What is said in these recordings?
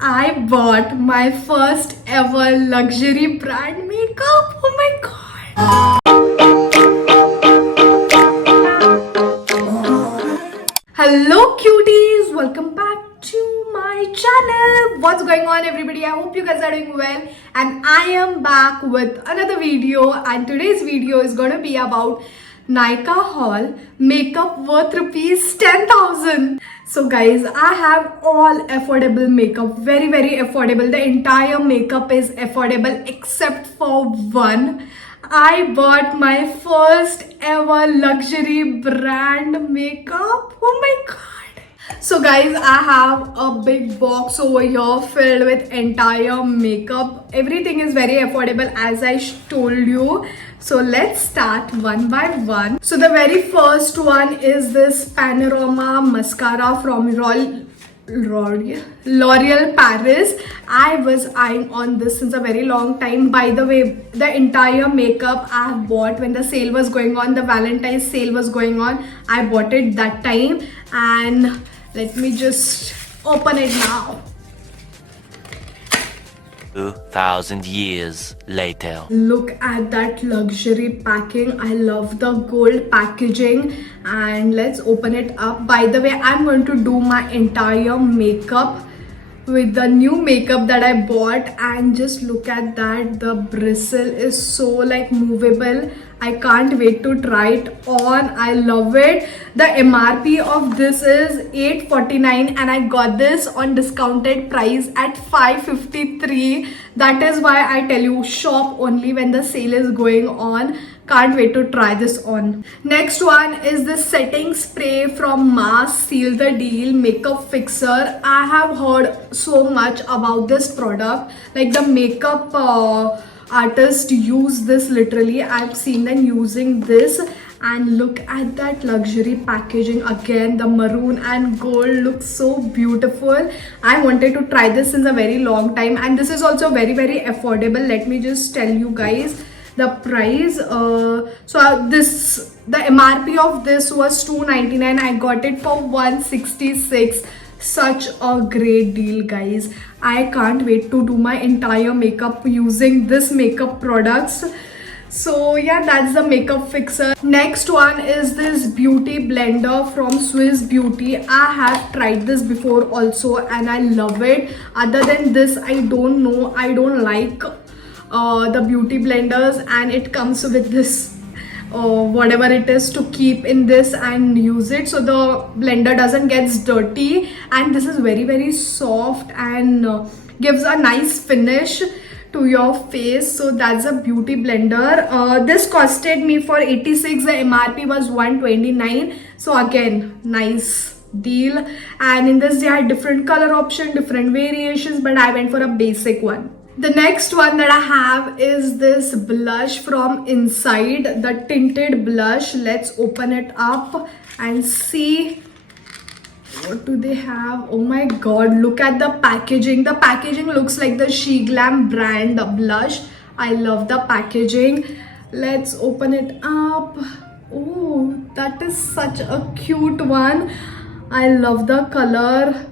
I bought my first ever luxury brand makeup. Oh my god. Hello cuties, welcome back to my channel. What's going on everybody? I hope you guys are doing well and I am back with another video, and today's video is going to be about Nykaa haul makeup worth rupees 10,000. So guys, I have all affordable makeup, very affordable. The entire makeup is affordable except for one. I bought my first ever luxury brand makeup. Oh my god. So guys, I have a big box over here filled with entire makeup. Everything is very affordable as I told you. So let's start one by one. So the very first one is this Panorama mascara from L'Oreal Paris. I was eyeing on this since a very long time. By the way, the entire makeup I bought when the sale was going on, the Valentine's sale was going on. I bought it that time, and let me just open it now. 2,000 years later. Look at that luxury packing. I love the gold packaging, and let's open it up. By the way, I'm going to do my entire makeup with the new makeup that I bought, and just look at that. The bristle is so like movable. I can't wait to try it on. I love it. The MRP of this is $849 and I got this on discounted price at $553. That is why I tell you, shop only when the sale is going on. Can't wait to try this on. Next one is the setting spray from Mass Seal the Deal Makeup Fixer. I have heard so much about this product. Like the makeup artists use this literally. I've seen them using this, and look at that luxury packaging. Again, the maroon and gold looks so beautiful. I wanted to try this since a very long time, and this is also very affordable. Let me just tell you guys the price. The MRP of this was $299. I got it for $166. Such a great deal, guys. I can't wait to do my entire makeup using this makeup products. So yeah, that's the makeup fixer. Next one is this beauty blender from Swiss Beauty. I have tried this before also and I love it. Other than this, I don't know, I don't like the beauty blenders, and it comes with this whatever it is to keep in this and use it, so the blender doesn't get dirty, and this is very soft and gives a nice finish to your face. So that's a beauty blender. This costed me for 86. The MRP was 129. So again, nice deal. And in this they had different color option, different variations, but I went for a basic one. The next one that I have is this blush from Inside, the tinted blush. Let's open it up and see what do they have. Oh my god, look at the packaging. The packaging looks like the SheGlam brand blush. I love the packaging. Let's open it up. Oh, that is such a cute one. I love the color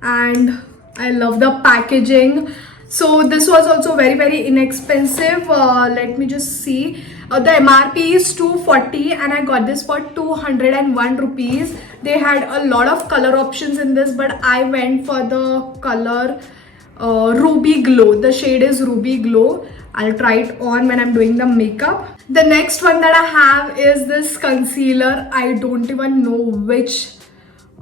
and I love the packaging. So this was also very inexpensive. Let me just see. The MRP is 240 and I got this for 201 rupees. They had a lot of color options in this, but I went for the color Ruby Glow. The shade is Ruby Glow. I'll try it on when I'm doing the makeup. The next one that I have is this concealer. I don't even know which.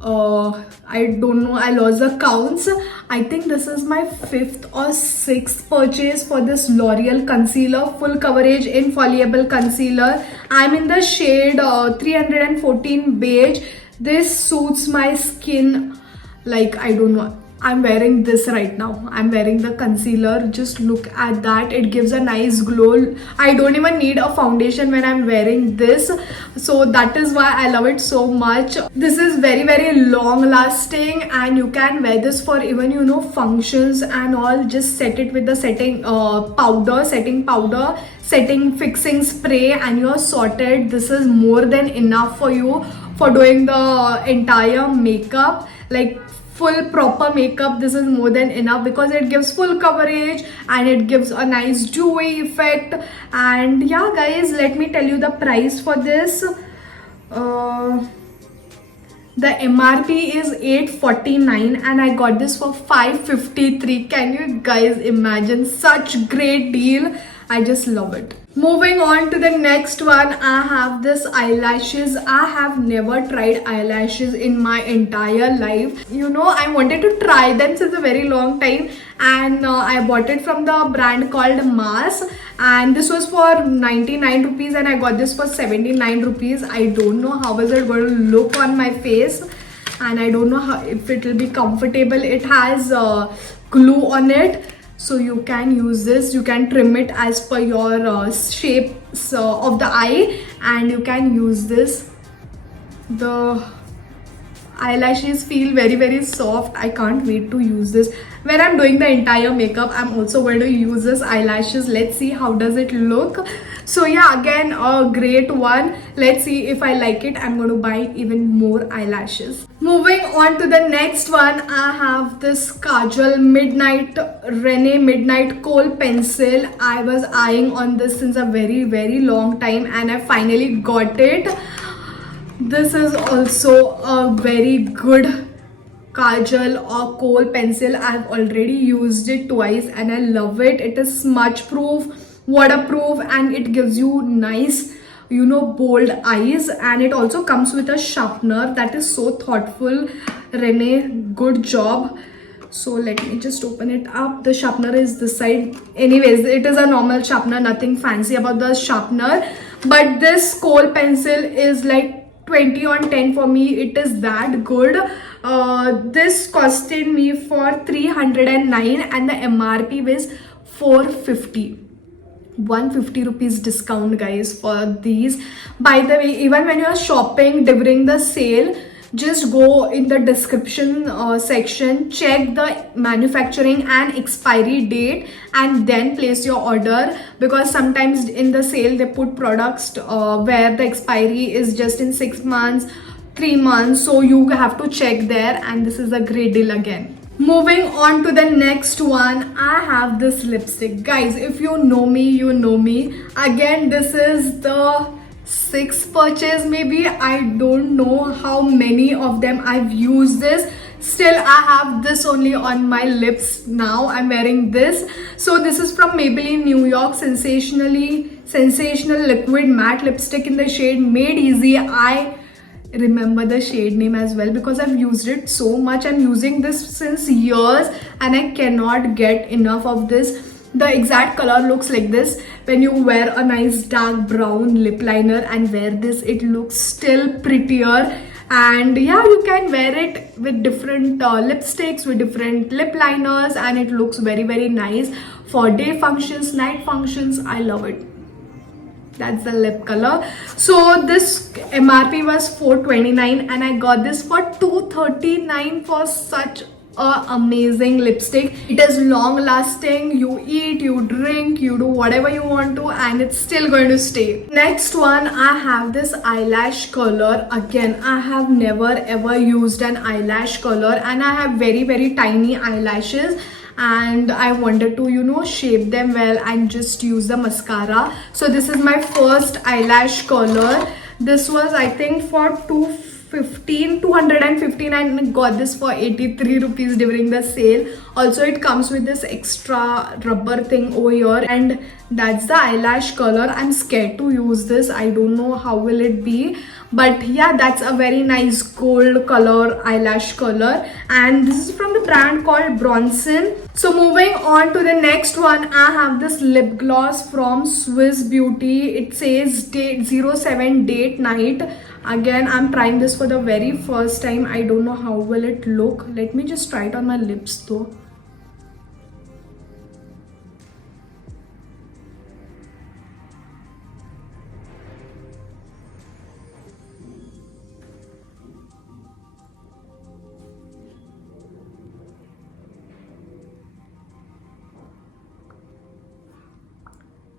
I don't know, I lost the counts. I think this is my 5th or 6th purchase for this L'Oreal concealer, full coverage infallible concealer. I'm in the shade 314 beige. This suits my skin like, I don't know. I'm wearing this right now. I'm wearing the concealer. Just look at that. It gives a nice glow. I don't even need a foundation when I'm wearing this. So that is why I love it so much. This is very long lasting, and you can wear this for even, you know, functions and all. Just set it with the setting powder, setting fixing spray, and you're sorted. This is more than enough for you for doing the entire makeup. Like full proper makeup, this is more than enough because it gives full coverage and it gives a nice dewy effect. And yeah guys, let me tell you the price for this. The MRP is 849 and I got this for 553. Can you guys imagine? Such great deal. I just love it. Moving on to the next one, I have this eyelashes. I have never tried eyelashes in my entire life. You know, I wanted to try them since a very long time, and I bought it from the brand called Mars, and this was for 99 rupees and I got this for 79 rupees. I don't know how is it going to look on my face, and I don't know how, if it will be comfortable. It has glue on it, so you can use this. You can trim it as per your shapes of the eye, and you can use this. The eyelashes feel very soft. I can't wait to use this. When I'm doing the entire makeup, I'm also going to use this eyelashes. Let's see how does it look. So yeah, again a great one. Let's see if I like it. I'm going to buy even more eyelashes. Moving on to the next one, I have this Kajal Midnight Rene Midnight Kohl pencil. I was eyeing on this since a very long time and I finally got it. This is also a very good kajal or kohl pencil. I've already used it twice and I love it. It is smudge proof, waterproof, and it gives you nice, you know, bold eyes. And it also comes with a sharpener. That is so thoughtful. Rene, good job. So let me just open it up. The sharpener is this side. Anyways, it is a normal sharpener, nothing fancy about the sharpener. But this kohl pencil is like 20 on 10 for me. It is that good. This costed me for 309 and the MRP was 450. 150 rupees discount guys for these. By the way, even when you are shopping during the sale, just go in the description section, check the manufacturing and expiry date and then place your order, because sometimes in the sale they put products where the expiry is just in 6 months, 3 months, so you have to check there. And this is a great deal again. Moving on to the next one, I have this lipstick. Guys, if you know me, you know me. Again, this is the 6th purchase maybe. I don't know how many of them I've used this. Still, I have this only on my lips now. I'm wearing this. So this is from Maybelline New York Sensational Liquid Matte Lipstick in the shade Made Easy. I remember the shade name as well because I've used it so much. I'm using this since years and I cannot get enough of this. The exact color looks like this. When you wear a nice dark brown lip liner and wear this, it looks still prettier. And yeah, you can wear it with different lipsticks, with different lip liners, and it looks very nice for day functions, night functions. I love it. That's the lip color. So this MRP was 429 and I got this for 239 for such amazing lipstick. It is long lasting. You eat, you drink, you do whatever you want to, and it's still going to stay. Next one, I have this eyelash curler. Again, I have never ever used an eyelash curler and I have very tiny eyelashes and I wanted to, you know, shape them well and just use the mascara. So this is my first eyelash curler. This was, I think, for 215 and I got this for 83 rupees during the sale. Also, it comes with this extra rubber thing over here, and that's the eyelash curler. I'm scared to use this. I don't know how will it be, but yeah, that's a very nice gold color eyelash curler, and this is from the brand called Bronson. So moving on to the next one, I have this lip gloss from Swiss Beauty. It says date 07 date night. Again, I'm trying this for the very first time. I don't know how will it look. Let me just try it on my lips though.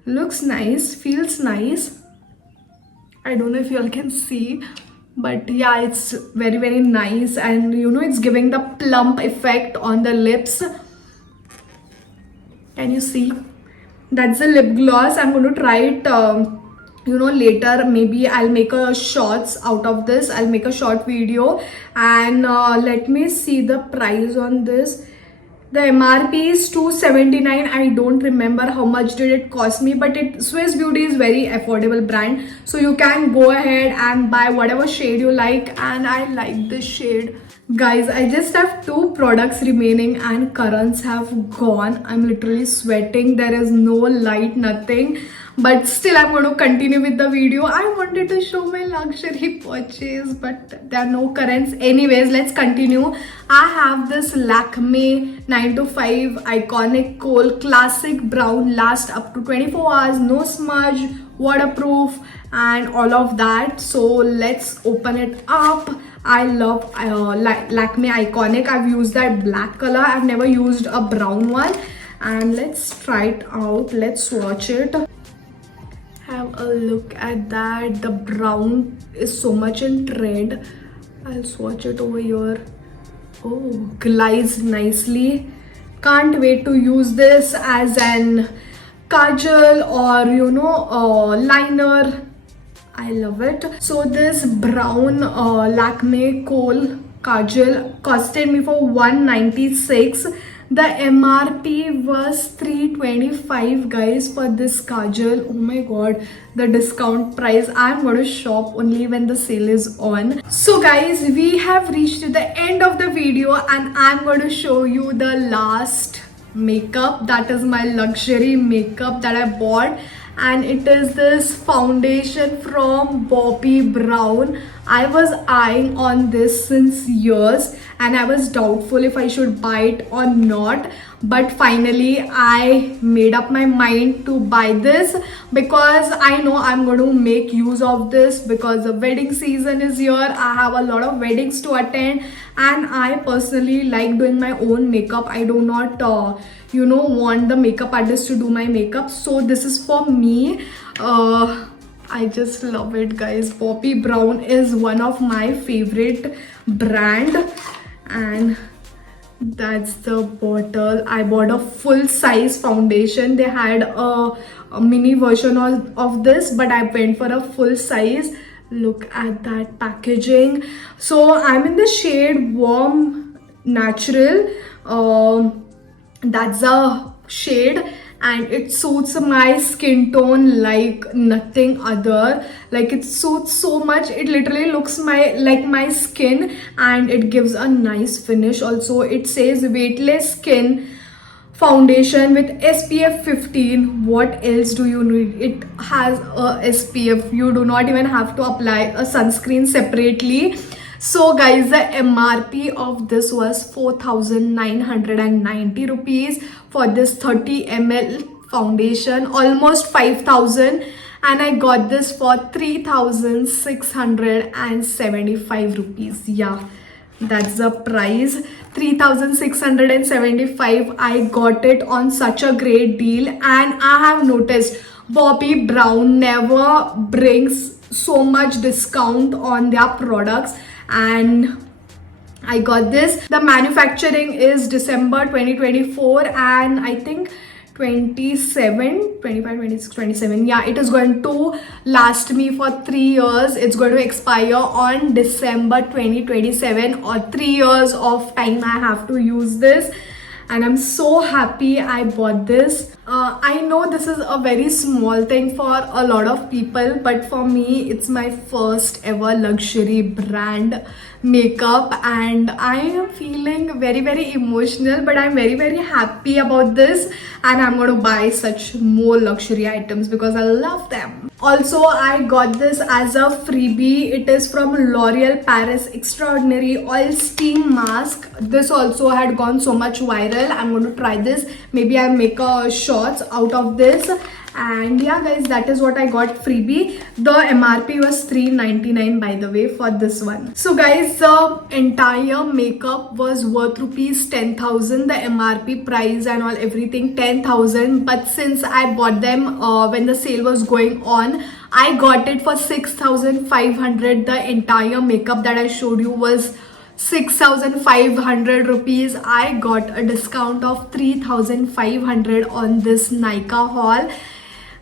Looks nice, feels nice. I don't know if you all can see, but yeah, it's very nice, and you know, it's giving the plump effect on the lips. Can you see? That's the lip gloss. I'm going to try it you know, later. Maybe I'll make a shorts out of this. I'll make a short video, and let me see the price on this. The MRP is 279. I don't remember how much did it cost me, but Swiss Beauty is very affordable brand, so you can go ahead and buy whatever shade you like, and I like this shade. Guys, I just have 2 products remaining and currents have gone. I'm literally sweating. There is no light, nothing. But still, I'm going to continue with the video. I wanted to show my luxury purchase, but there are no currents. Anyways, let's continue. I have this Lakme 9 to 5 Iconic Kohl Classic Brown. Last up to 24 hours. No smudge, waterproof, and all of that. So let's open it up. I love Lakme Iconic. I've used that black color. I've never used a brown one. And let's try it out. Let's swatch it. Have a look at that. The brown is so much in trend. I'll swatch it over here. Oh, glides nicely. Can't wait to use this as an kajal or, you know, liner. I love it. So this brown Lakme Kohl kajal costed me for 196. The MRP was 325, guys, for this kajal. Oh my god, the discount price. I'm going to shop only when the sale is on. So guys, we have reached the end of the video, and I'm going to show you the last makeup. That is my luxury makeup that I bought, and it is this foundation from Bobbi Brown. I was eyeing on this since years, and I was doubtful if I should buy it or not, but finally I made up my mind to buy this because I know I'm going to make use of this because the wedding season is here. I have a lot of weddings to attend, and I personally like doing my own makeup. I do not you know, want the makeup artist to do my makeup, so this is for me. I just love it, guys. Bobbi Brown is one of my favorite brand, and that's the bottle. I bought a full size foundation. They had a mini version of this, but I went for a full size. Look at that packaging. So I'm in the shade Warm Natural. That's a shade, and it suits my skin tone like nothing other. Like, it suits so much. It literally looks like my skin, and it gives a nice finish. Also, it says weightless skin foundation with SPF 15. What else do you need? It has a SPF. You do not even have to apply a sunscreen separately. So guys, the MRP of this was 4,990 rupees for this 30 ml foundation, almost 5,000, and I got this for 3,675 rupees. Yeah, that's the price. 3,675. I got it on such a great deal, and I have noticed Bobbi Brown never brings so much discount on their products, and I got this. The manufacturing is December 2024, and I think 27, 25, 26, 27. Yeah, it is going to last me for 3 years. It's going to expire on December 2027, or 3 years of time I have to use this. And I'm so happy I bought this. I know this is a very small thing for a lot of people, but for me, it's my first ever luxury brand makeup, and I am feeling very emotional, but I'm very happy about this, and I'm going to buy such more luxury items because I love them. Also, I got this as a freebie. It is from L'Oreal Paris Extraordinary Oil Steam Mask. This also had gone so much viral. I'm going to try this. Maybe I'll make a shorts out of this. And yeah guys, that is what I got freebie. The MRP was $3.99 by the way for this one. So guys, the entire makeup was worth rupees 10,000. The MRP price and all everything 10,000, but since I bought them when the sale was going on, I got it for 6,500. The entire makeup that I showed you was 6,500 rupees. I got a discount of 3,500 on this Nykaa haul.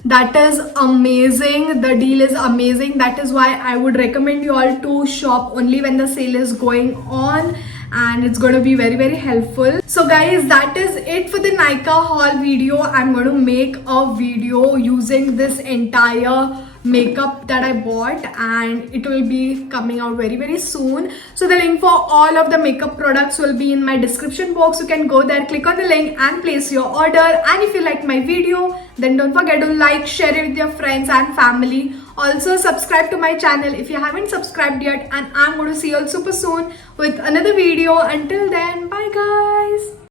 That is amazing. The deal is amazing. That is why I would recommend you all to shop only when the sale is going on, and it's going to be very, very helpful. So guys, that is it for the Nykaa haul video. I'm going to make a video using this entire makeup that I bought, and it will be coming out very, very soon. So the link for all of the makeup products will be in my description box. You can go there, click on the link and place your order. And if you like my video, then don't forget to like, share it with your friends and family. Also subscribe to my channel if you haven't subscribed yet, and I'm going to see you all super soon with another video. Until then, bye guys.